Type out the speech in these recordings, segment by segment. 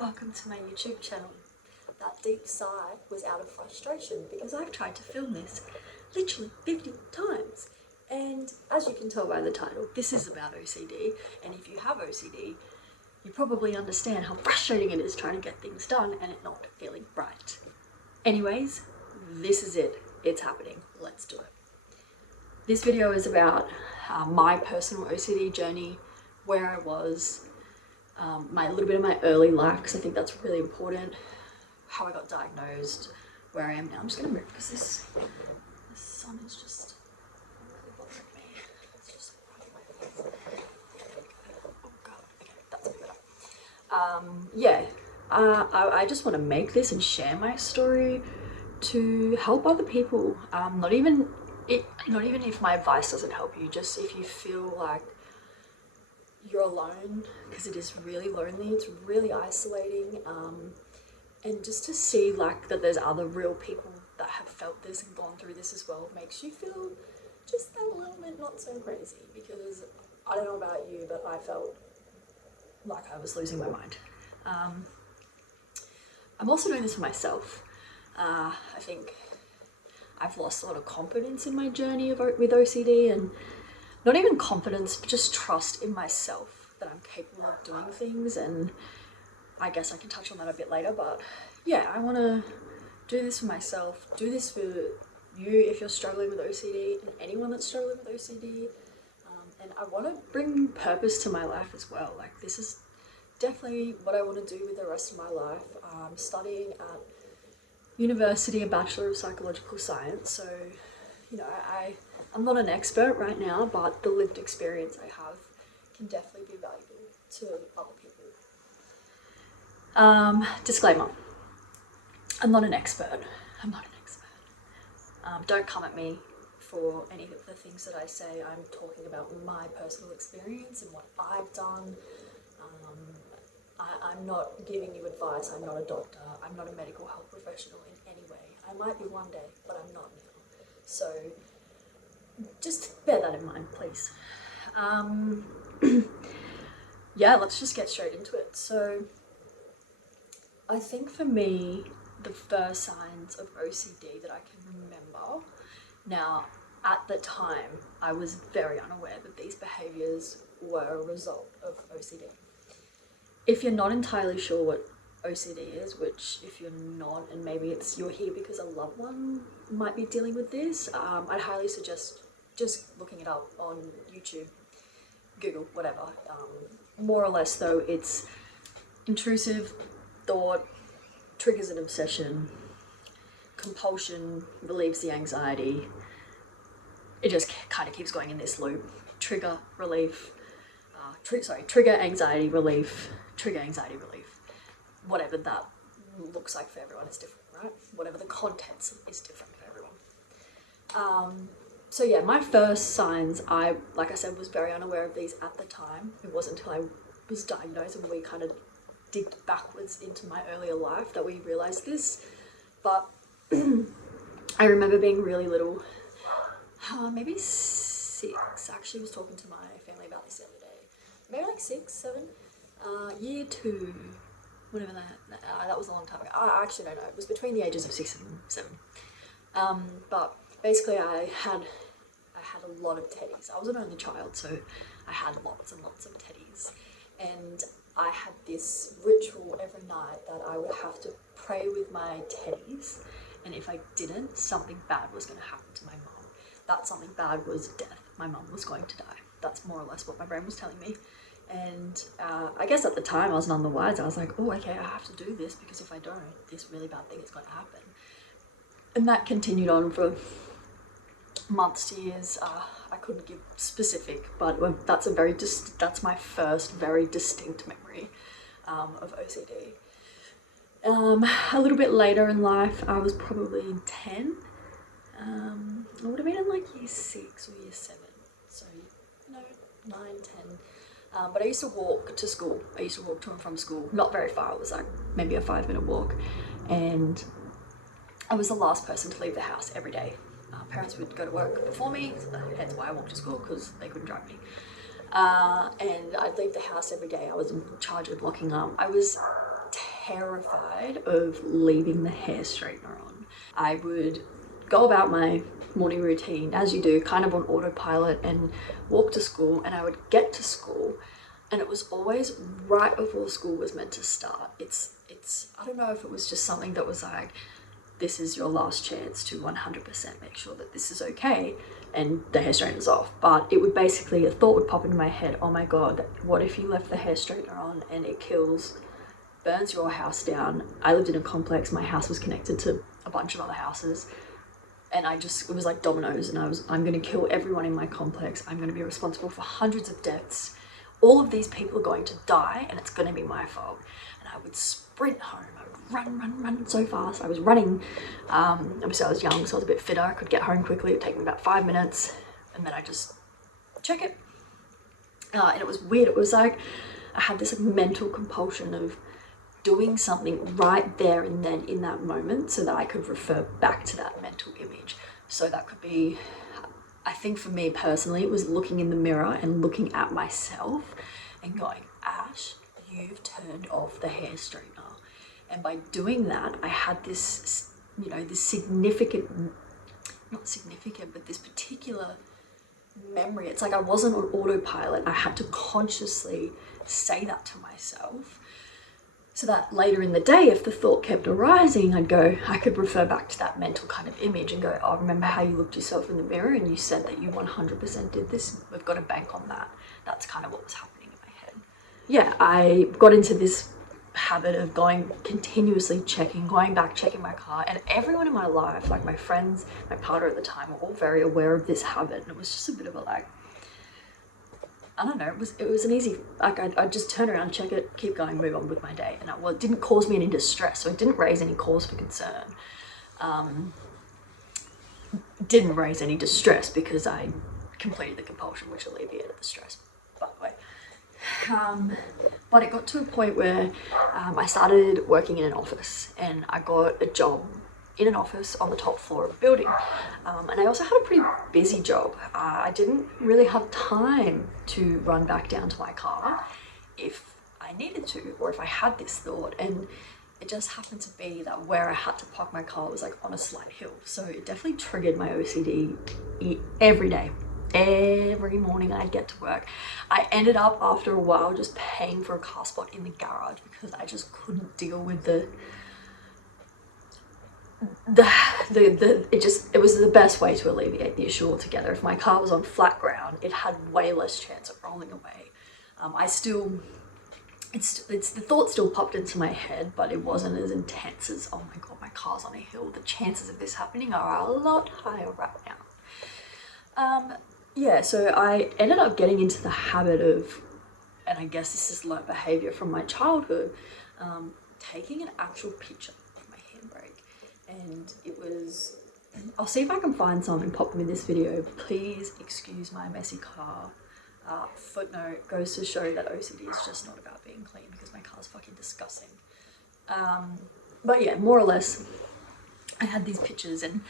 Welcome to my YouTube channel. That deep sigh was out of frustration because I've tried to film this literally 50 times. And as you can tell by the title, this is about OCD, and if you have OCD, you probably understand how frustrating it is trying to get things done and it not feeling right. Anyways, this is it. It's happening. Let's do it. This video is about my personal OCD journey, where I was, a little bit of my early life, because I think that's really important, how I got diagnosed, where I am now. I'm just going to move because this sun is just really bothering me. It's just right in my face. Oh god, okay, that's a bit better. I just want to make this and share my story to help other people. Not even if my advice doesn't help you, just if you feel like you're alone, because it is really lonely, it's really isolating, and just to see like that there's other real people that have felt this and gone through this as well makes you feel just that little bit not so crazy, because I don't know about you, but I felt like I was losing my mind. I'm also doing this for myself. I think I've lost a lot of confidence in my journey with OCD, and not even confidence, but just trust in myself that I'm capable of doing things. And I guess I can touch on that a bit later, but yeah, I want to do this for myself, do this for you if you're struggling with OCD, and anyone that's struggling with OCD. And I want to bring purpose to my life as well. Like, this is definitely what I want to do with the rest of my life. I'm studying at university, a Bachelor of Psychological Science, so you know, I'm not an expert right now, but the lived experience I have can definitely be valuable to other people. Disclaimer, I'm not an expert. Don't come at me for any of the things that I say. I'm talking about my personal experience and what I've done. I'm not giving you advice. I'm not a doctor. I'm not a medical health professional in any way. I might be one day, but I'm not now. So just bear that in mind, please. Yeah, let's just get straight into it. So I think for me, the first signs of OCD that I can remember, now at the time I was very unaware that these behaviors were a result of OCD. If you're not entirely sure what OCD is, which if you're not, and maybe you're here because a loved one might be dealing with this, I'd highly suggest just looking it up on YouTube, Google, whatever. More or less though, it's intrusive thought, triggers an obsession, compulsion relieves the anxiety. It just kind of keeps going in this loop. Trigger anxiety relief, trigger anxiety relief. Whatever that looks like for everyone is different, right? Whatever the contents is different for everyone. So yeah, my first signs, like I said, was very unaware of these at the time. It wasn't until I was diagnosed and we kind of digged backwards into my earlier life that we realized this. But I remember being really little, maybe 6. Actually, I was talking to my family about this the other day. Maybe like 6, 7, year 2, whatever that was a long time ago. I actually don't know. It was between the ages of 6 and 7. But basically, I had a lot of teddies. I was an only child, so I had lots and lots of teddies, and I had this ritual every night that I would have to pray with my teddies, and if I didn't, something bad was going to happen to my mum. That something bad was death. My mum was going to die. That's more or less what my brain was telling me. And I guess at the time I was none the wiser. I was like, oh, okay, I have to do this, because if I don't, this really bad thing is going to happen. And that continued on for months to years. I couldn't give specific, but that's my first very distinct memory of OCD. A little bit later in life, I was probably 10. I would have been in like year 6 or year 7, so 9, 10. But I used to walk to school. I used to walk to and from school, not very far. It was like maybe a 5-minute walk, and I was the last person to leave the house every day. Parents would go to work before me, so hence why I walked to school, because they couldn't drive me. And I'd leave the house every day. I was in charge of locking up. I was terrified of leaving the hair straightener on. I would go about my morning routine as you do, kind of on autopilot, and walk to school, and I would get to school and it was always right before school was meant to start. It's I don't know if it was just something that was like, this is your last chance to 100% make sure that this is okay and the hair straightener's off. But it would basically, a thought would pop into my head, oh my god, what if you left the hair straightener on and it burns your house down? I lived in a complex, my house was connected to a bunch of other houses, and it was like dominoes, and I'm gonna kill everyone in my complex. I'm gonna be responsible for hundreds of deaths. All of these people are going to die and it's gonna be my fault. And I would sprint home. I would run so fast. I was running. Obviously I was young, so I was a bit fitter. I could get home quickly. It would take me about 5 minutes, and then I just check it. And it was weird. It was like I had this mental compulsion of doing something right there and then in that moment so that I could refer back to that mental image. So that could be, I think for me personally, it was looking in the mirror and looking at myself and going, Ash, you've turned off the hair straightener. And by doing that, I had this, this significant, not significant, but this particular memory. It's like I wasn't on autopilot. I had to consciously say that to myself, so that later in the day, if the thought kept arising, I could refer back to that mental kind of image and go, oh, remember how you looked yourself in the mirror and you said that you 100% did this? We've got to bank on that. That's kind of what was happening in my head. Yeah, I got into this habit of going back, checking my car, and everyone in my life, like my friends, my partner at the time, were all very aware of this habit, and it was just a bit of a I don't know, it was an easy, I'd just turn around, check it, keep going, move on with my day. And it didn't cause me any distress, so it didn't raise any cause for concern. Didn't raise any distress because I completed the compulsion, which alleviated the stress, by the way. But it got to a point where I started working in an office, and I got a job in an office on the top floor of a building. And I also had a pretty busy job. I didn't really have time to run back down to my car if I needed to, or if I had this thought. And it just happened to be that where I had to park my car was like on a slight hill. So it definitely triggered my OCD every day. Every morning I'd get to work. I ended up after a while just paying for a car spot in the garage because I just couldn't deal with it was the best way to alleviate the issue altogether. If my car was on flat ground, it had way less chance of rolling away. The thought still popped into my head, but it wasn't as intense as, oh my god, my car's on a hill. The chances of this happening are a lot higher right now. Yeah, so I ended up getting into the habit of, and I guess this is learned behavior from my childhood, taking an actual picture of my handbrake. And it was, I'll see if I can find some and pop them in this video. Please excuse my messy car. Footnote goes to show that OCD is just not about being clean, because my car's fucking disgusting. But yeah, more or less, I had these pictures, and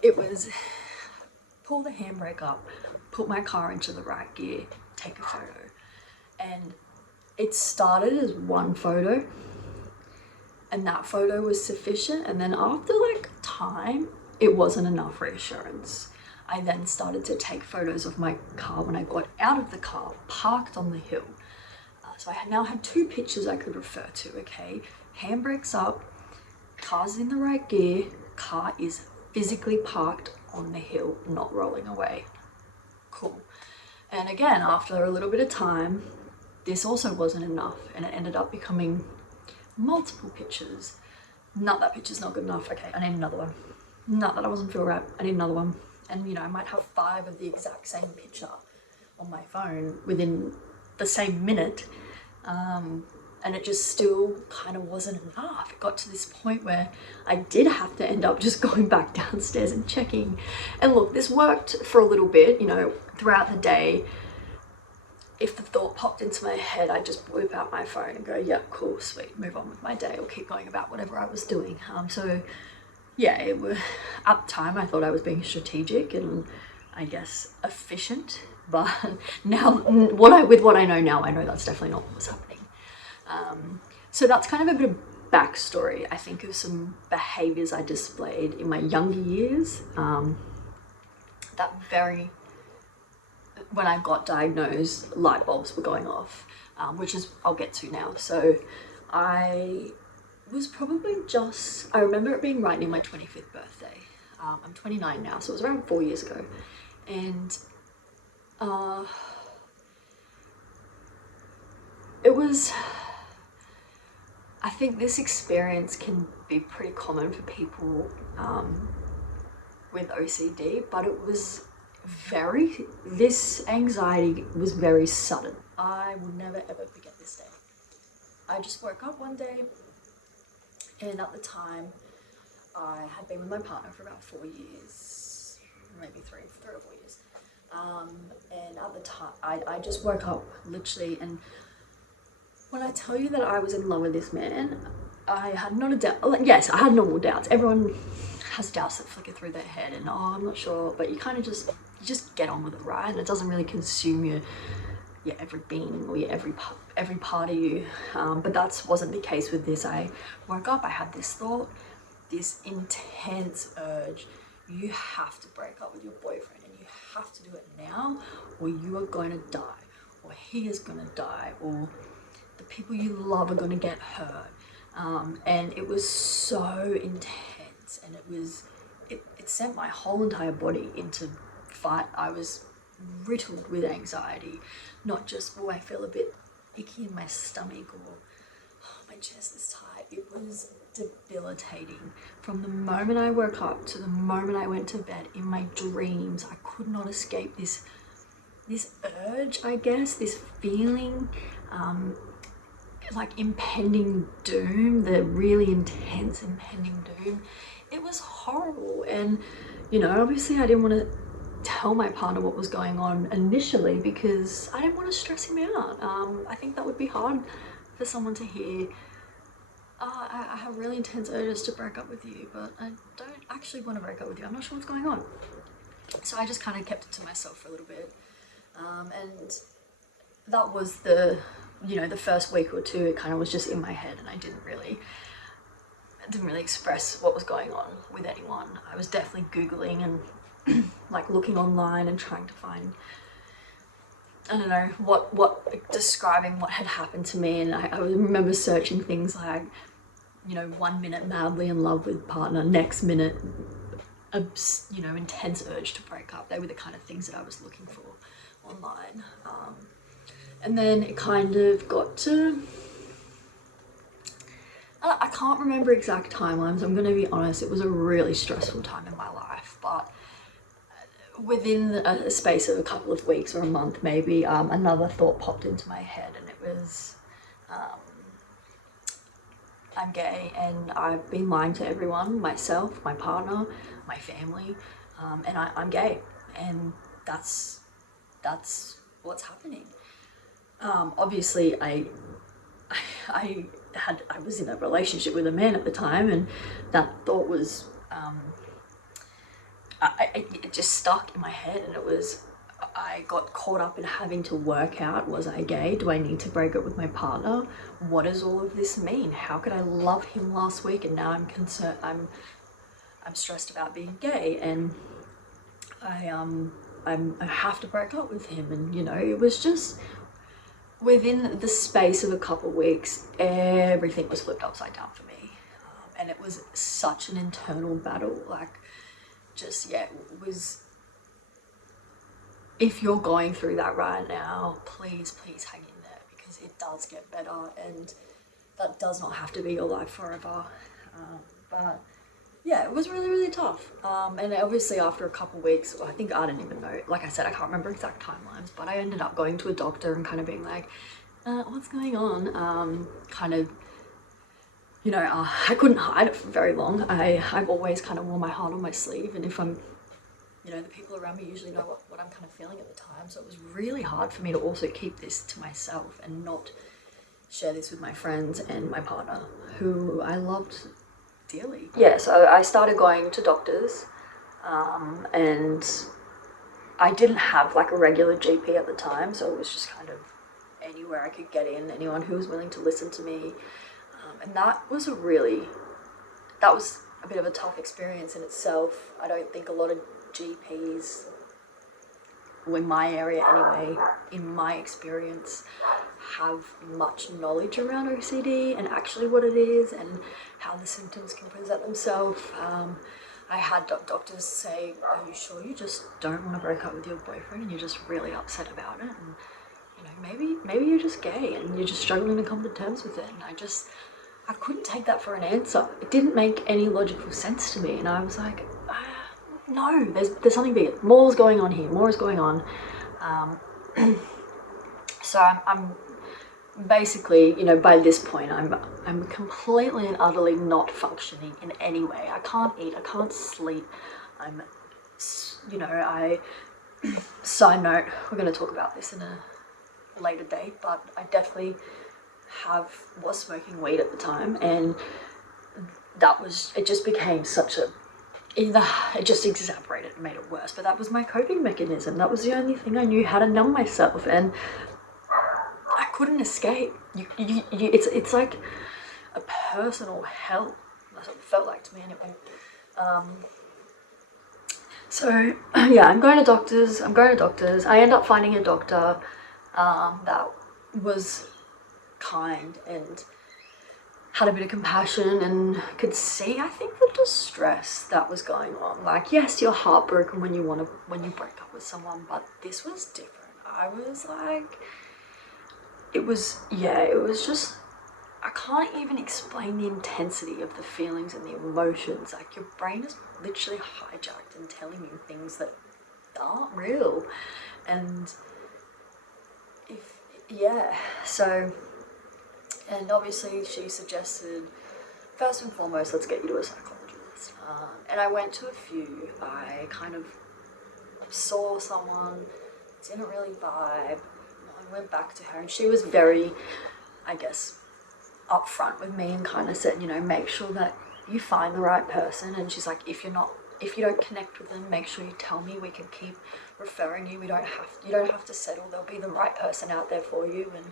it was pull the handbrake up, put my car into the right gear, take a photo. And it started as one photo, and that photo was sufficient. And then after time, it wasn't enough reassurance. I then started to take photos of my car when I got out of the car, parked on the hill. So I now had two pictures I could refer to, okay? Handbrake's up, car's in the right gear, car is physically parked on the hill, not rolling away. Cool. And again, after a little bit of time, this also wasn't enough, and it ended up becoming multiple pictures. No, that picture's not good enough. Okay, I need another one. No, that doesn't feel right. I need another one. And I might have 5 of the exact same picture on my phone within the same minute. And it just still kind of wasn't enough. It got to this point where I did have to end up just going back downstairs and checking. And look, this worked for a little bit, throughout the day. If the thought popped into my head, I'd just whip out my phone and go, yeah, cool, sweet, move on with my day, or keep going about whatever I was doing. So yeah, at the time I thought I was being strategic and I guess efficient, but now with what I know now, I know that's definitely not what was happening. So that's kind of a bit of backstory, I think of some behaviors I displayed in my younger years, when I got diagnosed, light bulbs were going off, which is, I'll get to now. So I was probably I remember it being right near my 25th birthday. I'm 29 now, so it was around 4 years ago. And I think this experience can be pretty common for people with OCD, but this anxiety was very sudden. I will never ever forget this day. I just woke up one day, and at the time I had been with my partner for about 4 years, maybe three or 4 years. And at the time I just woke up literally, and when I tell you that I was in love with this man, I had not a doubt. Yes, I had normal doubts. Everyone has doubts that flicker through their head, and I'm not sure, but you kind of just get on with it, right? And it doesn't really consume your every being or your every part of you. But that wasn't the case with this. I woke up, I had this thought, this intense urge: you have to break up with your boyfriend, and you have to do it now, or you are going to die, or he is going to die, or the people you love are going to get hurt. And it was so intense, and it sent my whole entire body into fight. I was riddled with anxiety, not just, I feel a bit icky in my stomach, or my chest is tight. It was debilitating. From the moment I woke up to the moment I went to bed, in my dreams, I could not escape this urge, I guess, this feeling, like impending doom, the really intense impending doom. It was horrible. And obviously I didn't want to tell my partner what was going on initially, because I didn't want to stress him out. I think that would be hard for someone to hear. I have really intense urges to break up with you, but I don't actually want to break up with you. I'm not sure what's going on. So I just kind of kept it to myself for a little bit. And that was the first week or two. It kind of was just in my head, and I didn't really express what was going on with anyone. I was definitely Googling and like looking online and trying to find, I don't know, what describing what had happened to me. And I remember searching things like, 1 minute madly in love with partner, next minute, intense urge to break up. They were the kind of things that I was looking for online. And then it kind of got to, I can't remember exact timelines, I'm going to be honest. It was a really stressful time in my life, but within a space of a couple of weeks or a month maybe, another thought popped into my head, and it was, I'm gay, and I've been lying to everyone, myself, my partner, my family, and I'm gay, and that's what's happening. Obviously I was in a relationship with a man at the time, and that thought was, it just stuck in my head, and I got caught up in having to work out, was I gay? Do I need to break up with my partner? What does all of this mean? How could I love him last week and now I'm concerned, I'm stressed about being gay, and I have to break up with him. And it was just, within the space of a couple of weeks, everything was flipped upside down for me. And it was such an internal battle. It was, if you're going through that right now, please hang in there, because it does get better, and that does not have to be your life forever. But yeah, it was really, really tough. And obviously after a couple of weeks, I think, I don't even know, like I said, I can't remember exact timelines, but I ended up going to a doctor and kind of being like, what's going on? I couldn't hide it for very long. I've always kind of worn my heart on my sleeve, and if I'm, the people around me usually know what I'm kind of feeling at the time. So it was really hard for me to also keep this to myself and not share this with my friends and my partner, who I loved dearly. Yeah, so I started going to doctors, and I didn't have like a regular GP at the time, so it was just kind of anywhere I could get in, anyone who was willing to listen to me. And that was a bit of a tough experience in itself. I don't think a lot of GPs, well, in my area anyway, in my experience, have much knowledge around OCD and actually what it is and how the symptoms can present themselves. I had doctors say, are you sure you just don't want to break up with your boyfriend and you're just really upset about it? And, you know, maybe you're just gay and you're just struggling to come to terms with it. And I couldn't take that for an answer. It didn't make any logical sense to me. And I was like, no, there's something bigger. More is going on here. More is going on. So I'm basically, you know, by this point, I'm completely and utterly not functioning in any way. I can't eat. I can't sleep. Side note, we're going to talk about this in a later date, but I definitely was smoking weed at the time, and it just became it just exacerbated and made it worse. But that was my coping mechanism. That was the only thing I knew how to numb myself, and I couldn't escape. It's like a personal hell. That's what it felt like to me anyway. So yeah, I'm going to doctors. I end up finding a doctor that was kind and had a bit of compassion and could see, I think, the distress that was going on. Like, yes, you're heartbroken when you break up with someone, but this was different. I was like, it was just, I can't even explain the intensity of the feelings and the emotions. Like, your brain is literally hijacked and telling you things that aren't real. And and obviously she suggested, first and foremost, let's get you to a psychologist. And I went to a few. I kind of saw someone, didn't really vibe. I went back to her and she was very, I guess, upfront with me and kind of said, you know, make sure that you find the right person. And she's like, if you don't connect with them, make sure you tell me. We can keep referring you. You don't have to settle. There'll be the right person out there for you. And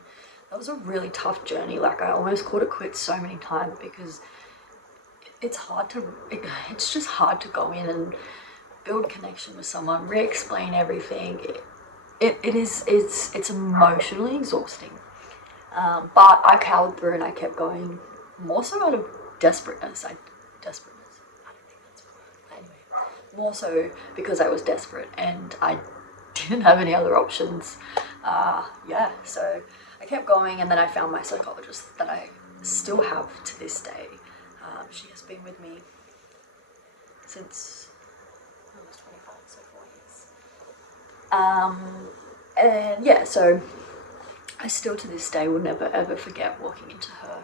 that was a really tough journey. Like, I almost called it quits so many times because it's just hard to go in and build connection with someone, re-explain everything. It's emotionally exhausting. But I powered through and I kept going, more so out of desperateness. I don't think that's a word. Anyway, more so because I was desperate and I didn't have any other options. So I kept going, and then I found my psychologist that I still have to this day. She has been with me since I was 25, so 4 years. And yeah, so I still to this day will never ever forget walking into her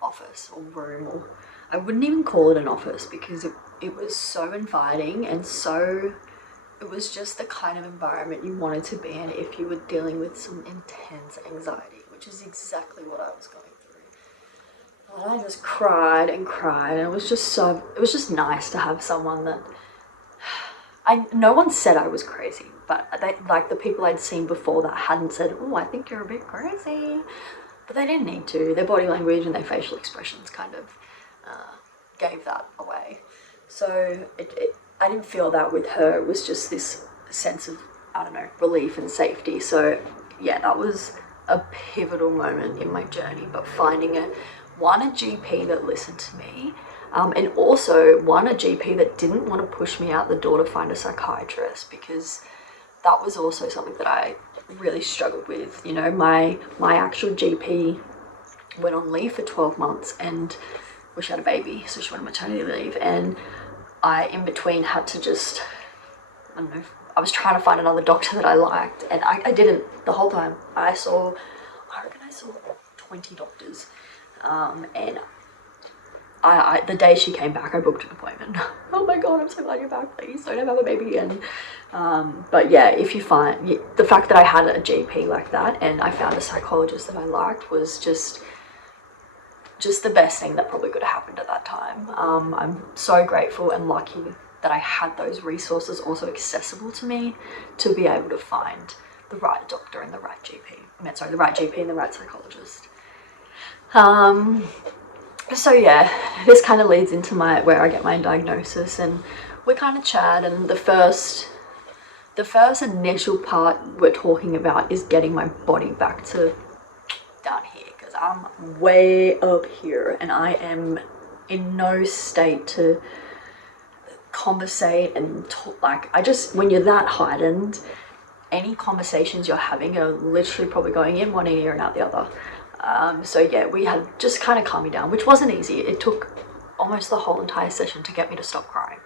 office or room, or I wouldn't even call it an office because it was so inviting and it was just the kind of environment you wanted to be in if you were dealing with some intense anxiety, which is exactly what I was going through. And I just cried and cried, and it was just nice to have someone that no one said I was crazy, but the people I'd seen before that hadn't said, oh, I think you're a bit crazy, but they didn't need to. Their body language and their facial expressions kind of gave that away. So I didn't feel that with her. It was just this sense of, I don't know, relief and safety. So yeah, that was a pivotal moment in my journey, but finding a GP that listened to me, and also a GP that didn't want to push me out the door to find a psychiatrist, because that was also something that I really struggled with. You know, my actual GP went on leave for 12 months and she had a baby, so she went on maternity leave, and I in between had to just, I don't know, I was trying to find another doctor that I liked, and I didn't the whole time. I reckon I saw 20 doctors, and I the day she came back, I booked an appointment. Oh my god, I'm so glad you're back, please don't have a baby again. But yeah, if you find, the fact that I had a GP like that and I found a psychologist that I liked was just the best thing that probably could have happened at that time. I'm so grateful and lucky that I had those resources also accessible to me to be able to find the right doctor and the right GP. The right GP and the right psychologist. So yeah, this kind of leads into where I get my diagnosis, and we kind of chat, and the first initial part we're talking about is getting my body back to down here, because I'm way up here and I am in no state to conversate and talk. Like, when you're that heightened, any conversations you're having are literally probably going in one ear and out the other. So yeah, we had just kind of calmed me down, which wasn't easy. It took almost the whole entire session to get me to stop crying.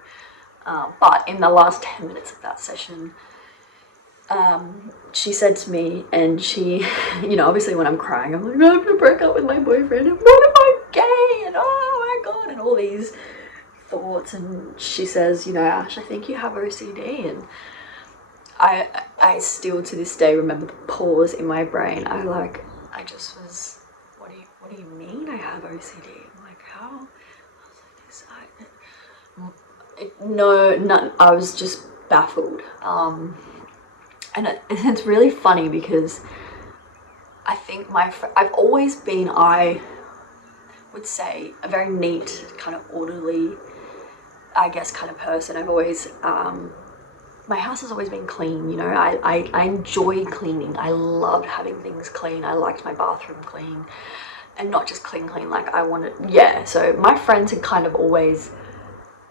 But in the last 10 minutes of that session, she said to me, and she, obviously when I'm crying, I'm like, I'm gonna break up with my boyfriend, and what if I'm gay, and oh my god, and all these thoughts. And she says, Ash, I think you have OCD. And I still to this day remember the pause in my brain. I just was, what do you mean I have OCD? I'm like, how? I was like, no, I was just baffled. And it's really funny because I think I've always been, I would say, a very neat, kind of orderly, I guess, kind of person. I've always, my house has always been clean, I enjoy cleaning. I loved having things clean. I liked my bathroom clean, and not just clean, like I wanted, yeah. So my friends had kind of always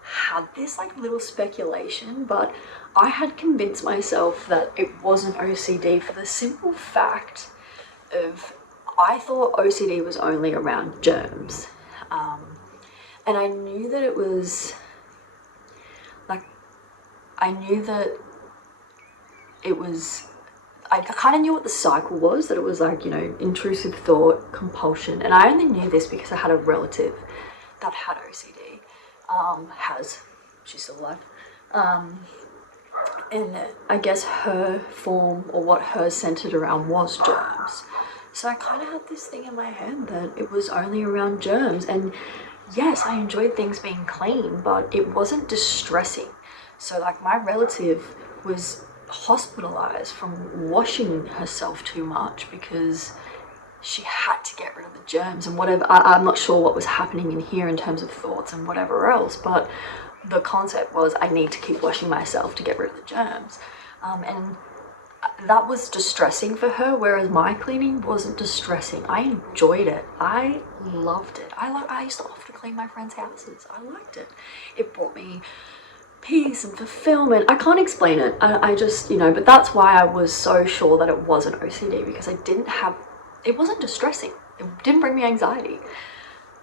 had this like little speculation, but I had convinced myself that it wasn't OCD for the simple fact of, I thought OCD was only around germs. And I knew that it was, I kind of knew what the cycle was, that it was like, intrusive thought, compulsion. And I only knew this because I had a relative that had OCD. She's still alive. And I guess her form, or what hers centered around, was germs. So I kind of had this thing in my head that it was only around germs. And yes, I enjoyed things being clean, but it wasn't distressing. So like, my relative was hospitalized from washing herself too much because she had to get rid of the germs and whatever. I'm not sure what was happening in here in terms of thoughts and whatever else, but the concept was, I need to keep washing myself to get rid of the germs. And that was distressing for her, whereas my cleaning wasn't distressing. I enjoyed it. I loved it. I used to often clean my friends' houses. I liked it. It brought me peace and fulfillment. I can't explain it. I just, but that's why I was so sure that it wasn't OCD, because it wasn't distressing. It didn't bring me anxiety.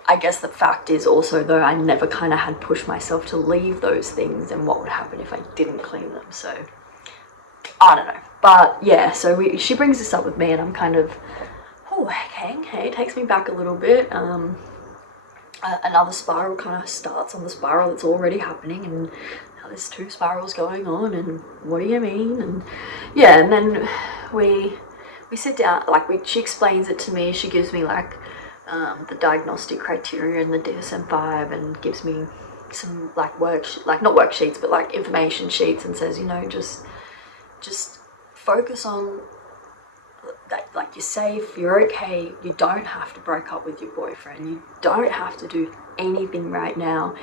I guess the fact is also, though, I never kind of had pushed myself to leave those things, and what would happen if I didn't clean them. So I don't know. But yeah, so she brings this up with me, and I'm kind of, oh, okay, it takes me back a little bit. Another spiral kind of starts on the spiral that's already happening, and now there's 2 spirals going on, and what do you mean? And yeah, and then we sit down, she explains it to me. She gives me the diagnostic criteria and the DSM-5, and gives me some not worksheets, but information sheets, and says, just focus on that, you're safe, you're okay, you don't have to break up with your boyfriend, you don't have to do anything right now.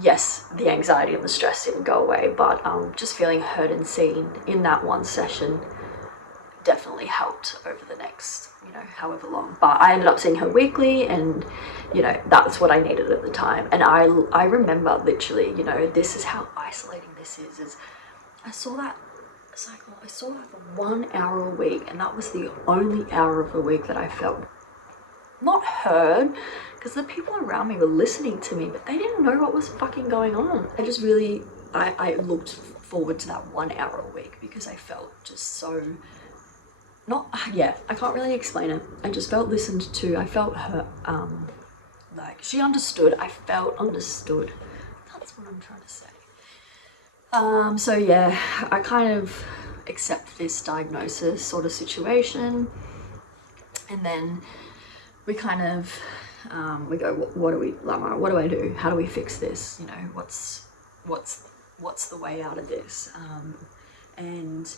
Yes, the anxiety and the stress didn't go away, but just feeling heard and seen in that one session definitely helped over the next, however long. But I ended up seeing her weekly, and, that's what I needed at the time. And I remember literally, this is how isolating this is I saw that cycle. I saw that for 1 hour a week, and that was the only hour of the week that I felt not heard, because the people around me were listening to me, but they didn't know what was fucking going on. I just really, I looked forward to that 1 hour a week, because I felt just so, I can't really explain it. I just felt listened to. I felt her, she understood. I felt understood. That's what I'm trying to say. So yeah, I kind of accept this diagnosis sort of situation, and then we kind of, we go, what do I do? How do we fix this? What's the way out of this? And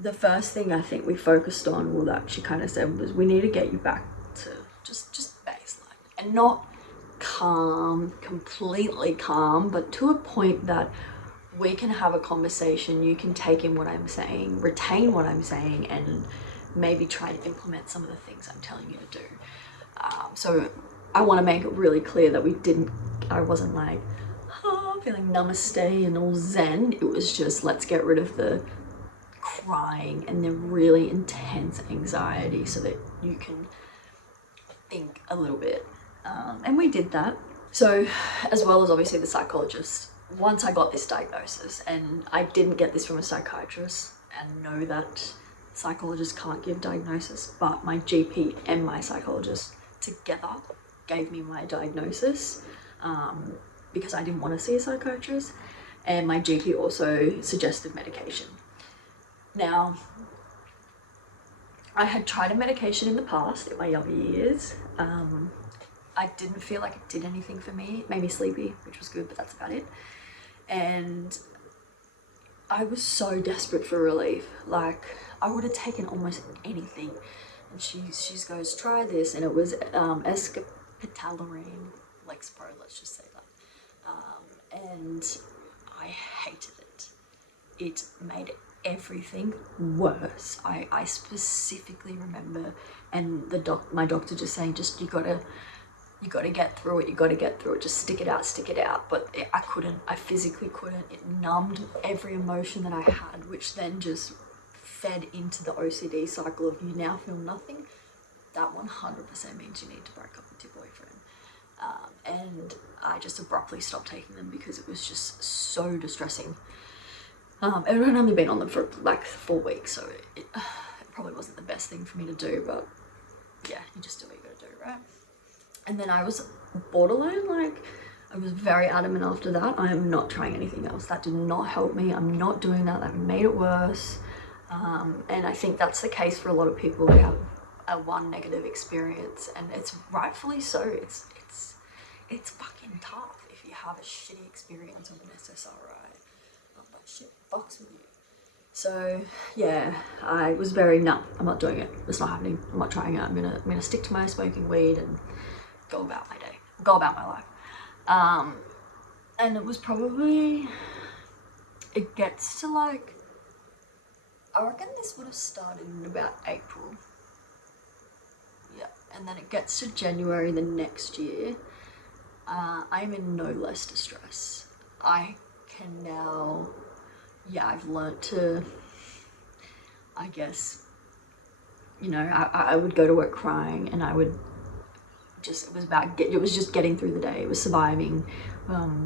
the first thing I think we focused on, that she kind of said, was, we need to get you back to just baseline, and not calm, completely calm, but to a point that we can have a conversation, you can take in what I'm saying, retain what I'm saying, and maybe try and implement some of the things I'm telling you to do. So I want to make it really clear that I wasn't like, feeling namaste and all zen. It was just, let's get rid of the crying and the really intense anxiety so that you can think a little bit. And we did that. So, as well as obviously the psychologist, once I got this diagnosis, and I didn't get this from a psychiatrist, and know that psychologists can't give diagnosis, but my GP and my psychologist together gave me my diagnosis, because I didn't want to see a psychiatrist, and my GP also suggested medication. Now, I had tried a medication in the past, in my younger years. I didn't feel like it did anything for me. It made me sleepy, which was good, but that's about it. And I was so desperate for relief. Like, I would have taken almost anything. And she goes, try this. And it was eskepitalorine, Lexapro, let's just say that. And I hated it. It made everything worse. I specifically remember, and my doctor just saying, just you gotta get through it, just stick it out. But I couldn't, I physically couldn't. It numbed every emotion that I had, which then just fed into the OCD cycle of you now feel nothing. That 100% means you need to break up with your boyfriend. And I just abruptly stopped taking them because it was just so distressing. It had only been on them for like 4 weeks, so it probably wasn't the best thing for me to do, but yeah, you just do what you gotta do, right? And then I was borderline, like, I was very adamant after that, I am not trying anything else. That did not help me. I'm not doing that. That made it worse. And I think that's the case for a lot of people who have one negative experience, and it's rightfully so. It's fucking tough if you have a shitty experience of an SSRI. That shit fucks with you. So yeah, I was very, I'm not doing it. It's not happening. I'm not trying it. I'm gonna stick to my smoking weed and go about my day, go about my life. And it was probably, it gets to like, I reckon this would have started in about April. Yeah, and then it gets to January the next year. I'm in no less distress. I can now, I've learnt to, I guess, I would go to work crying, and I would just, it was just getting through the day. It was surviving,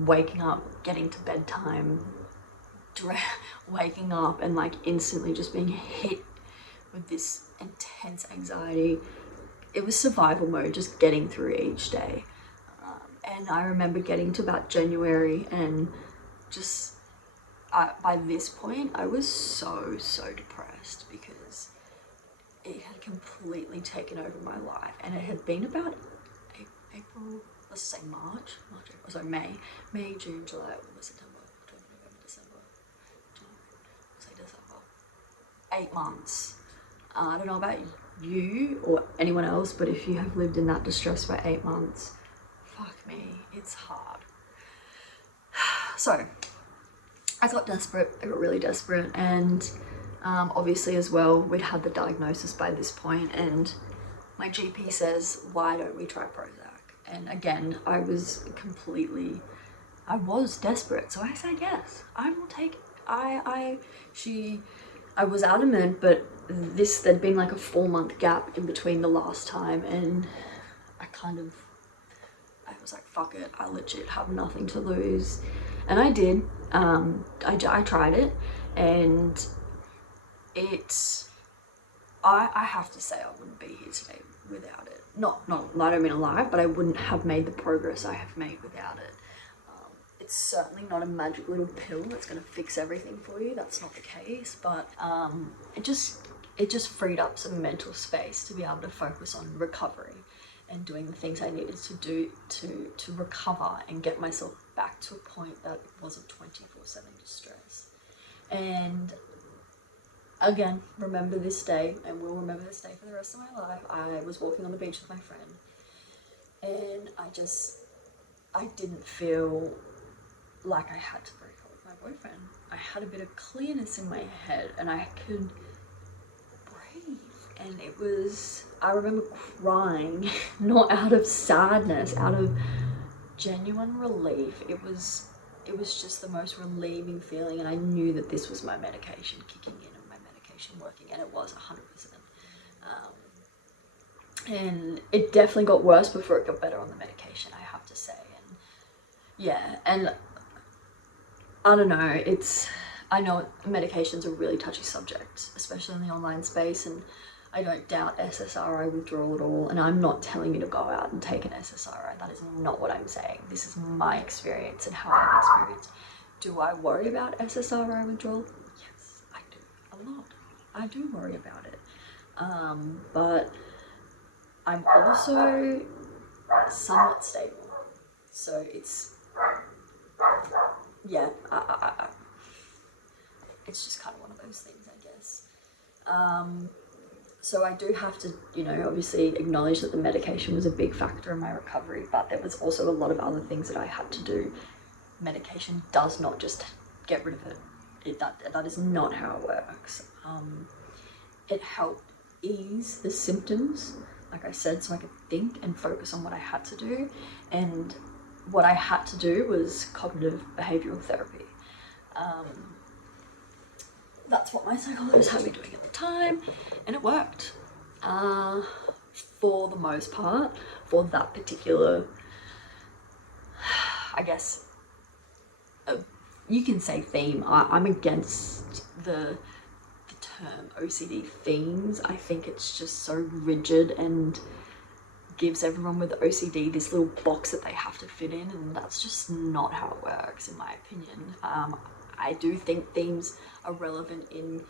waking up, getting to bedtime, waking up and like instantly just being hit with this intense anxiety. It was survival mode, just getting through each day. And I remember getting to about January, and just by this point I was so depressed because it had completely taken over my life. And it had been about April, let's say March, April, sorry, May, June, July, August, September, October, November, December, December, 8 months. I don't know about you or anyone else, but if you have lived in that distress for 8 months, fuck me, it's hard. So I got desperate. I got really desperate, and obviously as well, we'd had the diagnosis by this point, and my GP says, why don't we try Prozac? And again, I was desperate, so I said yes, I will take it. I was adamant, but there'd been like a 4-month gap in between the last time, and I was like, fuck it, I legit have nothing to lose. And I did. I tried it, and I have to say I wouldn't be here today without it. Not I don't mean alive, but I wouldn't have made the progress I have made without it. It's certainly not a magic little pill that's going to fix everything for you. That's not the case, but it just freed up some mental space to be able to focus on recovery and doing the things I needed to do to recover and get myself back to a point that wasn't 24/7 distress. And again, remember this day, and will remember this day for the rest of my life. I was walking on the beach with my friend, and I just I didn't feel like I had to break up with my boyfriend. I had a bit of clearness in my head and I could breathe. And it was, I remember crying, not out of sadness, out of genuine relief. It was just the most relieving feeling, and I knew that this was my medication kicking in and my medication working, and it was 100%. And it definitely got worse before it got better on the medication, I have to say. And yeah, and I don't know, I know medication's a really touchy subject, especially in the online space, and I don't doubt SSRI withdrawal at all, and I'm not telling you to go out and take an SSRI. That is not what I'm saying. This is my experience and how I've experienced. Do I worry about SSRI withdrawal? Yes, I do. A lot. I do worry about it. But I'm also somewhat stable. So it's, yeah, it's just kind of one of those things, I guess. So I do have to, you know, obviously acknowledge that the medication was a big factor in my recovery, but there was also a lot of other things that I had to do. Medication does not just get rid of it. That is not how it works. It helped ease the symptoms, like I said, so I could think and focus on what I had to do. And what I had to do was cognitive behavioral therapy. That's what my psychologist had me doing at the time, and it worked for the most part for that particular, I guess, you can say theme. I'm against the term OCD themes. I think it's just so rigid and gives everyone with OCD this little box that they have to fit in, and that's just not how it works, in my opinion. I do think themes are relevant in,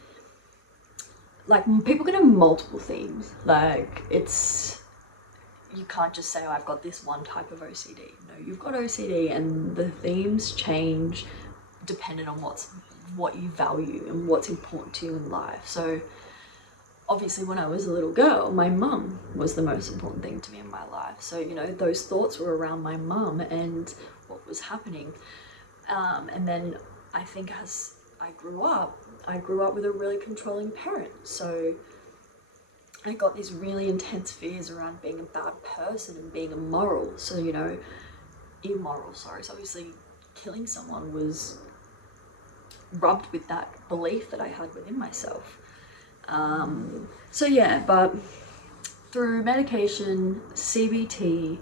like, people can have multiple themes. Like, you can't just say, oh, I've got this one type of OCD. No, you've got OCD, and the themes change depending on what you value and what's important to you in life. So obviously when I was a little girl, my mum was the most important thing to me in my life. So, you know, those thoughts were around my mum and what was happening. And then I think as I grew up with a really controlling parent. So I got these really intense fears around being a bad person and being immoral. So, you know, immoral, sorry. So obviously killing someone was rubbed with that belief that I had within myself. So yeah, but through medication, CBT,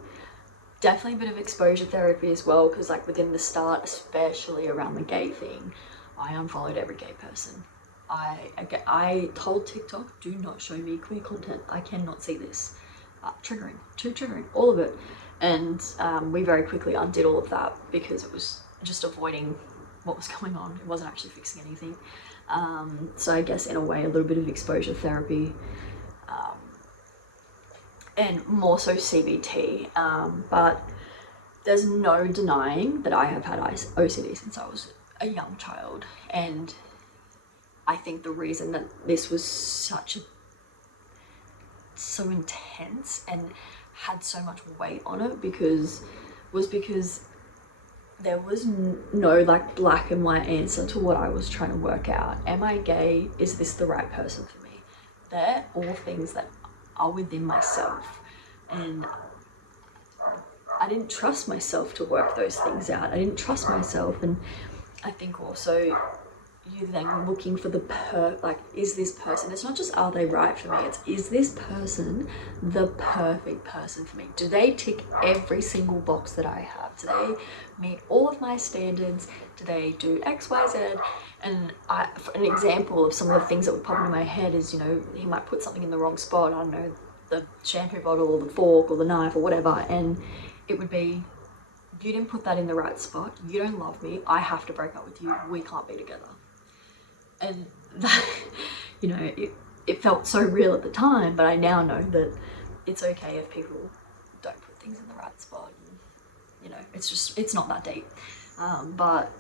definitely a bit of exposure therapy as well, because like within the start, especially around the gay thing, I unfollowed every gay person. I told TikTok, do not show me queer content. I cannot see this. Triggering, all of it. And we very quickly undid all of that because it was just avoiding what was going on. It wasn't actually fixing anything. So I guess in a way, a little bit of exposure therapy, and more so CBT. But there's no denying that I have had OCD since I was a young child. And I think the reason that this was so intense and had so much weight on it was because there was no like black and white answer to what I was trying to work out. Am I gay? Is this the right person for me? They're all things that are within myself, and I didn't trust myself to work those things out. I didn't trust myself, and I think also you then looking for is this person, it's not just are they right for me, it's is this person the perfect person for me? Do they tick every single box that I have? Do they meet all of my standards? Do they do X, Y, Z? And an example of some of the things that would pop into my head is, you know, he might put something in the wrong spot, I don't know, the shampoo bottle or the fork or the knife or whatever, and it would be, you didn't put that in the right spot, you don't love me, I have to break up with you, we can't be together. And that, you know, it felt so real at the time, but I now know that it's okay if people don't put things in the right spot. And, you know, it's not that deep. But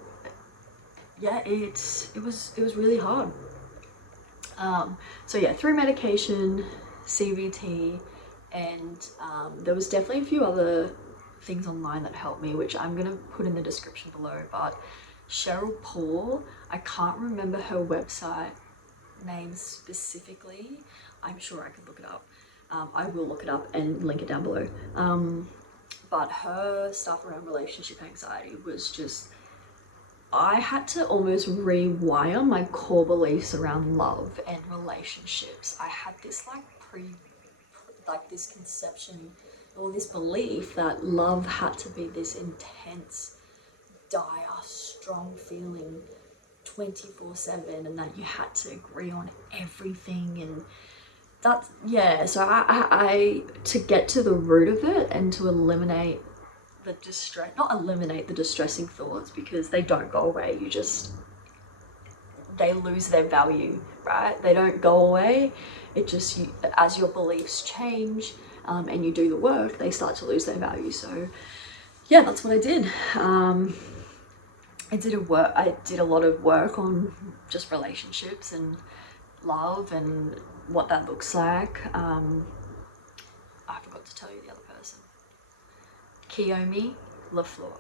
yeah, it was really hard. So yeah, through medication, CBT, and there was definitely a few other things online that helped me, which I'm gonna put in the description below, but Cheryl Paul, I can't remember her website name specifically. I'm sure I could look it up. I will look it up and link it down below. But her stuff around relationship anxiety was just, I had to almost rewire my core beliefs around love and relationships. I had this this conception or this belief that love had to be this intense, dire, strong feeling 24/7, and that you had to agree on everything. And that's, yeah, so I to get to the root of it and to eliminate the distress, not eliminate the distressing thoughts, because they don't go away, they lose their value, right? They don't go away. It just, as your beliefs change and you do the work, they start to lose their value. So yeah, that's what I did. I did a lot of work on just relationships and love and what that looks like. I forgot to tell you the other person. Kiyomi Lafleur,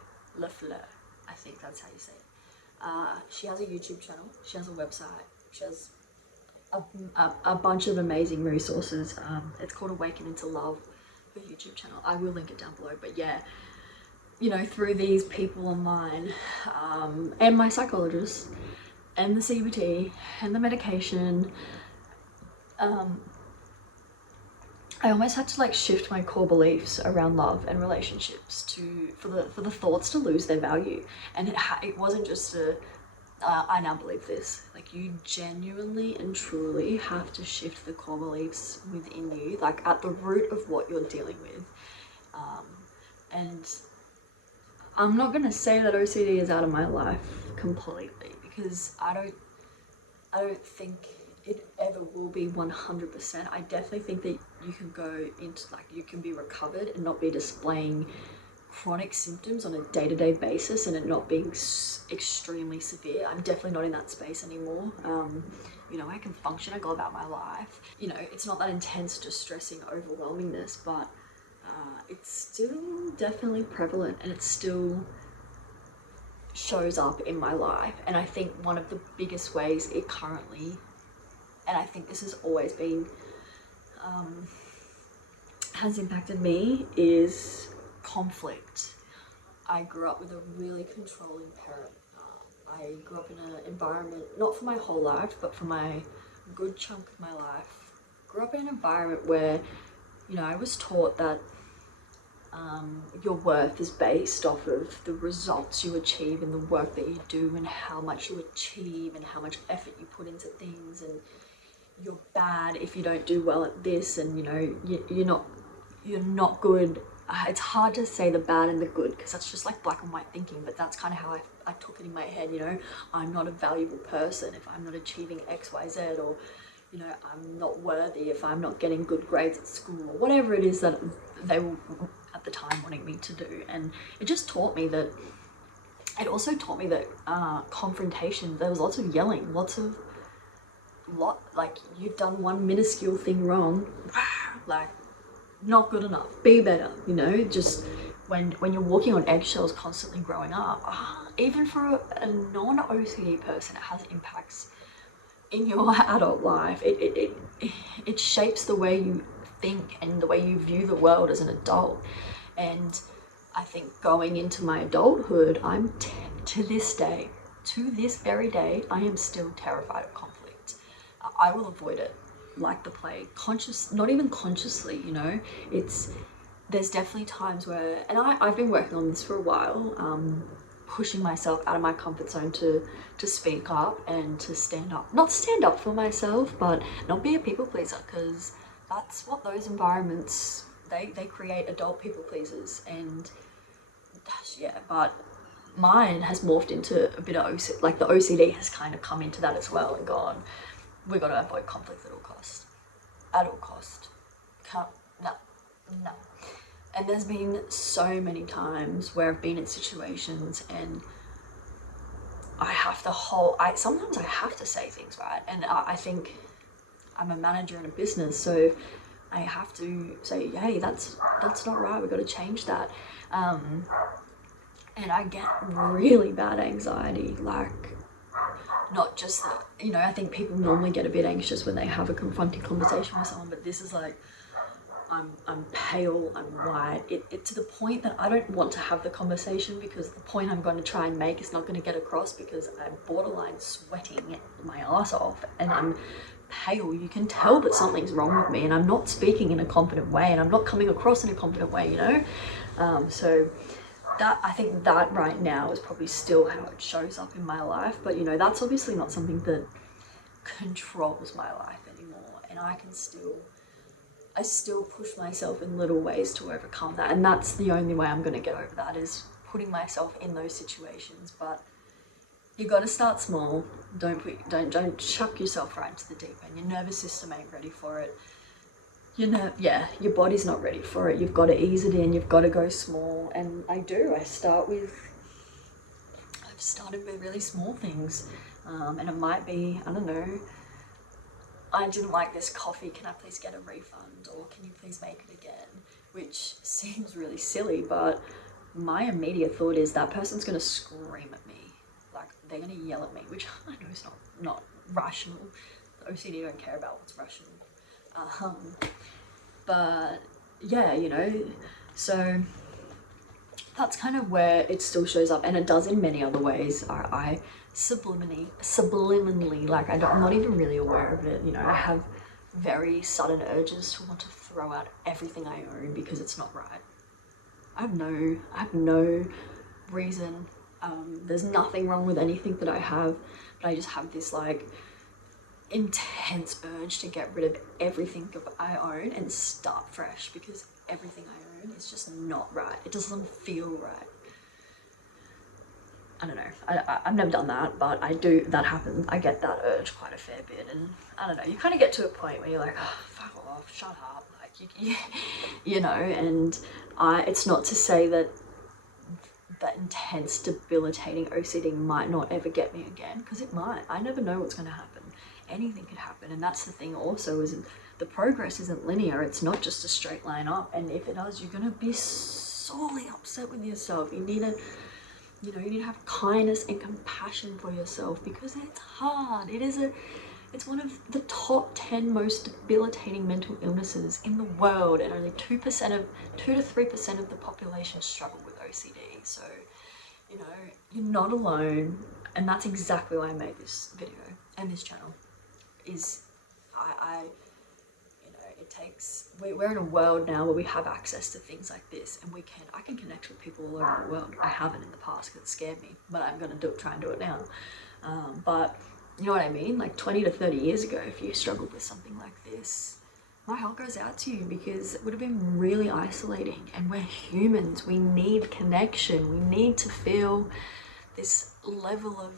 I think that's how you say it. She has a YouTube channel, she has a website, she has a bunch of amazing resources. It's called Awaken into Love, her YouTube channel. I will link it down below. But yeah, you know, through these people online, and my psychologist, and the CBT, and the medication, I almost had to like shift my core beliefs around love and relationships for the thoughts to lose their value. And it wasn't just I now believe this. Like, you genuinely and truly have to shift the core beliefs within you, like at the root of what you're dealing with. And I'm not gonna say that OCD is out of my life completely, because I don't think it ever will be 100%. I definitely think that you can go into, like, you can be recovered and not be displaying chronic symptoms on a day-to-day basis and it not being extremely severe. I'm definitely not in that space anymore. You know, I can function, I go about my life. You know, it's not that intense, distressing overwhelmingness, but it's still definitely prevalent, and it still shows up in my life. And I think one of the biggest ways it currently, and I think this has always been, has impacted me, is conflict. I grew up with a really controlling parent. I grew up in an environment, not for my whole life, but for my good chunk of my life, grew up in an environment where, you know, I was taught that your worth is based off of the results you achieve and the work that you do and how much you achieve and how much effort you put into things, and you're bad if you don't do well at this, and you know, you're not good. It's hard to say the bad and the good, because that's just like black and white thinking, but that's kind of how I took it in my head. You know, I'm not a valuable person if I'm not achieving X, Y, Z, or, you know, I'm not worthy if I'm not getting good grades at school, or whatever it is that they were at the time wanting me to do. And it just taught me that, it also taught me that confrontation, there was lots of yelling, like, you've done one minuscule thing wrong, like, not good enough, be better, you know. Just when you're walking on eggshells constantly growing up, even for a non-OCD person, it has impacts in your adult life. It shapes the way you think and the way you view the world as an adult. And I think going into my adulthood, I'm to this very day, I am still terrified of conflict. I will avoid it like the plague, not even consciously, you know. There's definitely times where, and I've been working on this for a while, pushing myself out of my comfort zone to speak up and to not stand up for myself, but not be a people pleaser, because that's what those environments, they create adult people pleasers. And yeah, but mine has morphed into a bit of OCD, like the OCD has kind of come into that as well and gone, we got to avoid conflict at all costs. At all cost. No. And there's been so many times where I've been in situations and sometimes I have to say things, right? And I think I'm a manager in a business, so I have to say, hey, that's not right, we've got to change that. And I get really bad anxiety, like, not just that, you know, I think people normally get a bit anxious when they have a confronting conversation with someone, but this is like, I'm pale, I'm white, it to the point that I don't want to have the conversation, because the point I'm going to try and make is not going to get across, because I'm borderline sweating my ass off and I'm pale. You can tell that something's wrong with me, and I'm not speaking in a confident way, and I'm not coming across in a confident way, you know. So that, I think that right now is probably still how it shows up in my life, but you know, that's obviously not something that controls my life anymore, and I still push myself in little ways to overcome that, and that's the only way I'm going to get over that, is putting myself in those situations. But you got to start small. Don't chuck yourself right into the deep end. Your nervous system ain't ready for it. Your body's not ready for it. You've got to ease it in. You've got to go small. And I've started with really small things, and it might be, I don't know, I didn't like this coffee, can I please get a refund, or can you please make it again? Which seems really silly, but my immediate thought is that person's going to scream at me, like they're going to yell at me, which I know is not rational. The OCD don't care about what's rational. But yeah, you know, so that's kind of where it still shows up, and it does in many other ways. I subliminally, like I'm not even really aware of it, you know, I have very sudden urges to want to throw out everything I own because it's not right. I have no reason. There's nothing wrong with anything that I have, but I just have this like intense urge to get rid of everything I own and start fresh, because everything I own is just not right. It doesn't feel right. I don't know, I've never done that, but that happens. I get that urge quite a fair bit, and I don't know, you kind of get to a point where you're like, oh, fuck off, shut up, like, you know, and it's not to say that intense, debilitating OCD might not ever get me again, because it might. I never know what's going to happen. Anything could happen, and that's the thing also, is the progress isn't linear. It's not just a straight line up, and if it does, you're going to be sorely upset with yourself. You need to have kindness and compassion for yourself, because it's hard. It's one of the top 10 most debilitating mental illnesses in the world, and only 2 to 3% of the population struggle with OCD. So, you know, you're not alone, and that's exactly why I made this video and this channel. Is it takes, we're in a world now where we have access to things like this, and I can connect with people all over the world. I haven't in the past because it scared me, but I'm going to try and do it now. But you know what I mean? Like 20 to 30 years ago, if you struggled with something like this, my heart goes out to you, because it would have been really isolating, and we're humans. We need connection. We need to feel this level of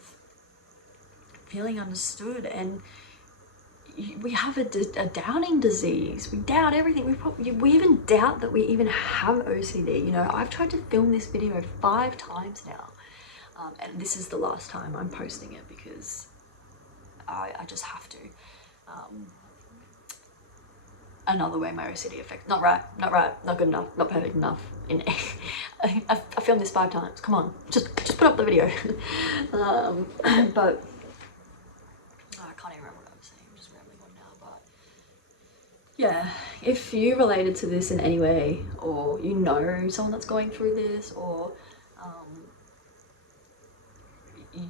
feeling understood, and we have a doubting disease. We doubt everything. We even doubt that we even have OCD. You know, I've tried to film this video 5 times now, and this is the last time I'm posting it, because I just have to. Another way my OCD affects, not right, not good enough, not perfect enough. I filmed this 5 times. Come on, just put up the video. But I can't even remember what I'm saying. I'm just rambling on now. But yeah, if you related to this in any way, or you know someone that's going through this, or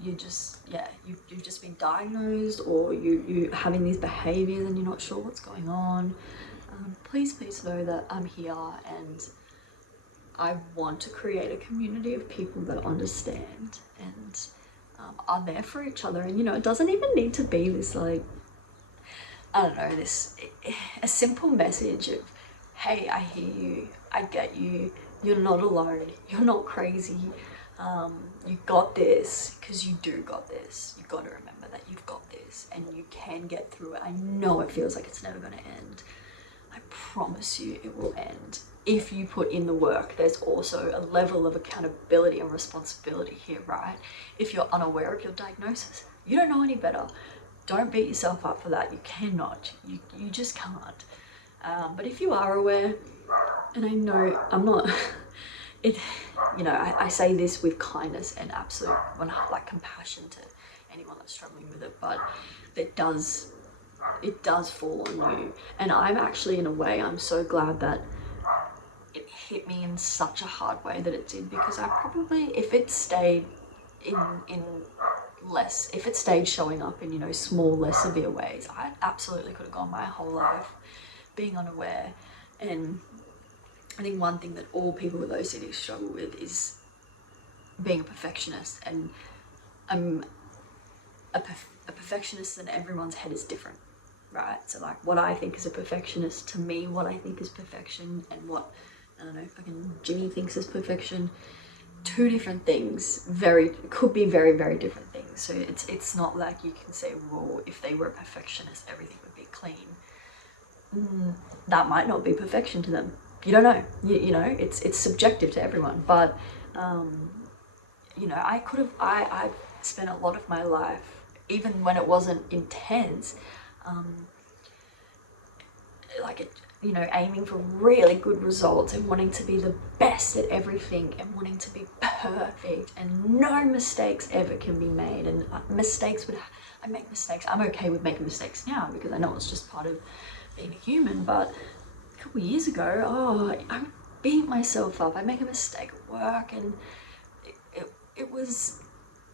you've just been diagnosed, or you having these behaviors and you're not sure what's going on, please know that I'm here, and I want to create a community of people that understand and are there for each other. And you know, it doesn't even need to be this, like, I don't know, a simple message of, hey, I hear you, I get you, you're not alone, you're not crazy, you got this, because you do got this. You've got to remember that you've got this, and you can get through it. I know it feels like it's never going to end. I promise you it will end. If you put in the work, there's also a level of accountability and responsibility here, right? If you're unaware of your diagnosis, you don't know any better. Don't beat yourself up for that. You cannot. You just can't. But if you are aware, and I know I'm not, I say this with kindness and absolute, like, compassion to anyone that's struggling with it, but it does fall on you. And I'm actually, in a way, I'm so glad that it hit me in such a hard way that it did, because I probably, if it stayed if it stayed showing up in, small, less severe ways, I absolutely could have gone my whole life being unaware. And I think one thing that all people with OCD struggle with is being a perfectionist. And a perfectionist in everyone's head is different, right? So like, what I think is a perfectionist, to me, what I think is perfection, and what, I don't know, fucking Jimmy thinks is perfection, two different things. Could be very, very different things. So it's not like you can say, well, if they were a perfectionist, everything would be clean. That might not be perfection to them. You don't know. It's subjective to everyone. But I've spent a lot of my life, even when it wasn't intense, aiming for really good results and wanting to be the best at everything and wanting to be perfect, and no mistakes ever can be made. And I make mistakes. I'm okay with making mistakes now because I know it's just part of being a human. But a couple of years ago, I would beat myself up. I'd make a mistake at work, and it was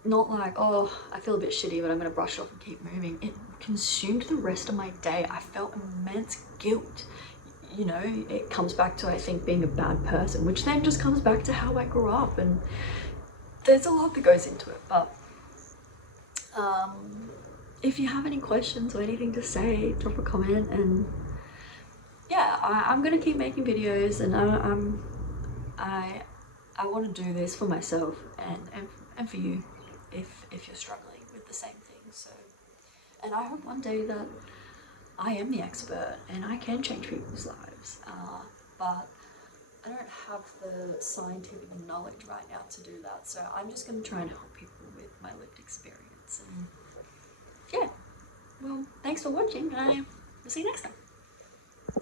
not like, oh, I feel a bit shitty, but I'm going to brush it off and keep moving. It consumed the rest of my day. I felt immense guilt. It comes back to, I think, being a bad person, which then just comes back to how I grew up. And there's a lot that goes into it. But if you have any questions or anything to say, drop a comment. And yeah, I'm going to keep making videos, and I want to do this for myself and for you, if you're struggling with the same thing. So, and I hope one day that I am the expert and I can change people's lives, but I don't have the scientific knowledge right now to do that. So I'm just going to try and help people with my lived experience. And yeah, well, thanks for watching, and I will see you next time.